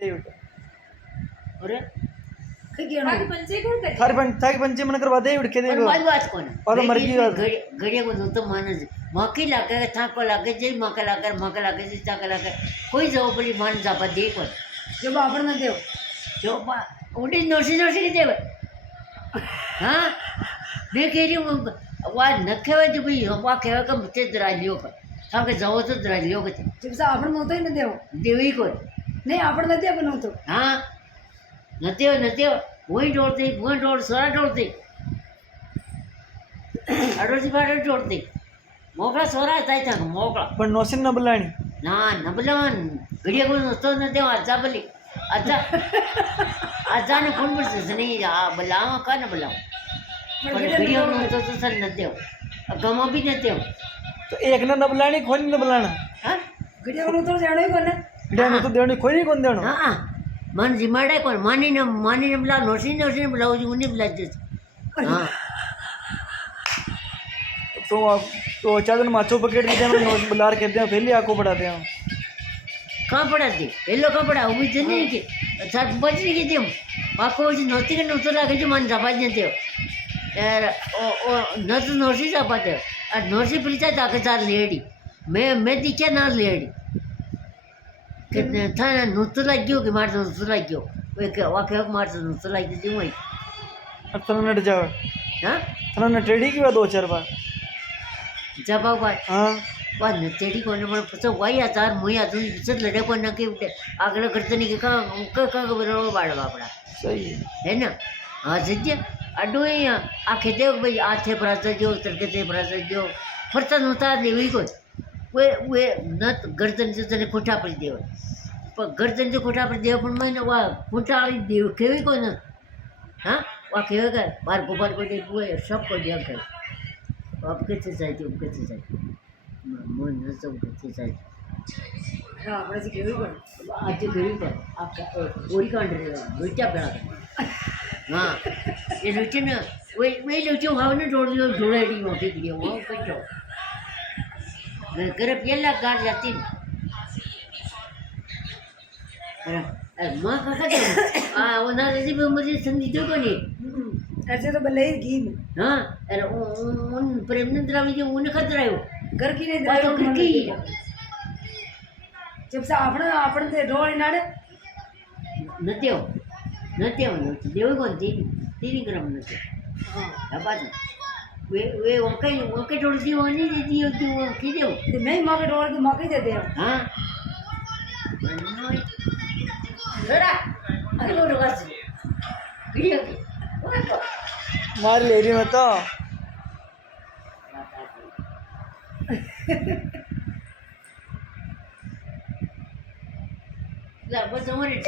अरे थारी पंचे मन करवा दे उड़के दे बात बात कौन और मर गई बात घड़िया को तो मानस मौके लागे थाको लागे जे मौके लागे जे चाके लागे कोई जाओ बड़ी मान जापा दे कोन जो आपण न देव जो बा उडी नोसी के देव हां मैं कह रही हूं वा नखेवे जो भाई वा कहे का मते दरा लियो का थाके जाओ तो दरा लियो के जब आपण नव्हतं न देव देवी कोण नाही आपण न देव नव्हतं हां नतेव वही डोड़ सोरा डोड़ती अड़ोसी बाड़ो डोड़ती मोकळा सोरा जाय था मोकळा पण नोसिन न बलाणी ना नबलान घडिया को तो न देव आजा बली आजा ने फोन पर से नहीं आ बलावा का न बलावा पर घडिया को तो सन न देव गमा भी न देव तो एक न बलाणी कोण न बलाणा हां घडिया को तो जाणो कोण देणो तो देणी कोणी कोण देणो हां मन जिमाड़े कोण मानी ने बुला नोसी ने बुलाओ जी उन्हें बुला दे हां तो चादर माचो पकड़ देते हैं नोट बुलार कहते हैं पहले आको पढ़ाते हैं कहाँ पढ़ाते पहले कहाँ पढ़ा वो भी जने के साथ बजने के तुम आको जी नोती के नोतो लागे जो मन जापाज देते हो यार ओ न तो नोसी जापाते और नोसी पिलचा ताके साथ लेडी मैं दिखे ना लेडी कितने था नोतो लग गयो कि मार नोतो लग गयो वो वाके मार नोतो लग गयो वही अब तना नट जाओ हाँ तना नटेड़ी की बात दो चार बार जब बात हाँ वा नतेड़ी कोण पण पसं वाई आजार मुई अजून दिसत लढे पण ना की आगलं करतं नाही का बरोबर बाळ बापडा सही है है ना हाँ सज्ज अड्डो आखे देव भाई आथे भराचा जो तडके भराचा जो फरता नव्हता देवी कोण वे नत गर्दनचं तने खोटा पण देव पण गर्दनचं खोटा पण देव पण मग वा खोटा आली देव खेवी कोण हाँ वा खेवे काय बार गोपाल को दे वो सब को दिया कर अब कैसे जाए मन न सब कैसे जाए हा आपण जी घेऊ कोण आज घरी पण आपका ओरी कांड रे लोचा बेड़ा हाँ ये लोचे न वे लोचे भावने ढोड़ाड़ी मोटी गिरी वो कचो घर पेला गाड़ जाती माँ काका वो ना जैसे भी मुझे समझी को नहीं ऐसे तो भले ही घी हाँ अरे उन प्रेमनंद रावी जो उन्हें खतरा है घर की नहीं बायो की जब से आपण ते ढोळ नाडे नत्यो देव कोण तीन ग्राम नत्यो हां बात वे वंके थोड़ी होनी दी होती वो की देव ते मैं माके ढोळ की माके दे दे हां जरा अरे वो रगास वीडियो की मार ले रही मैं तो ला बस हमारे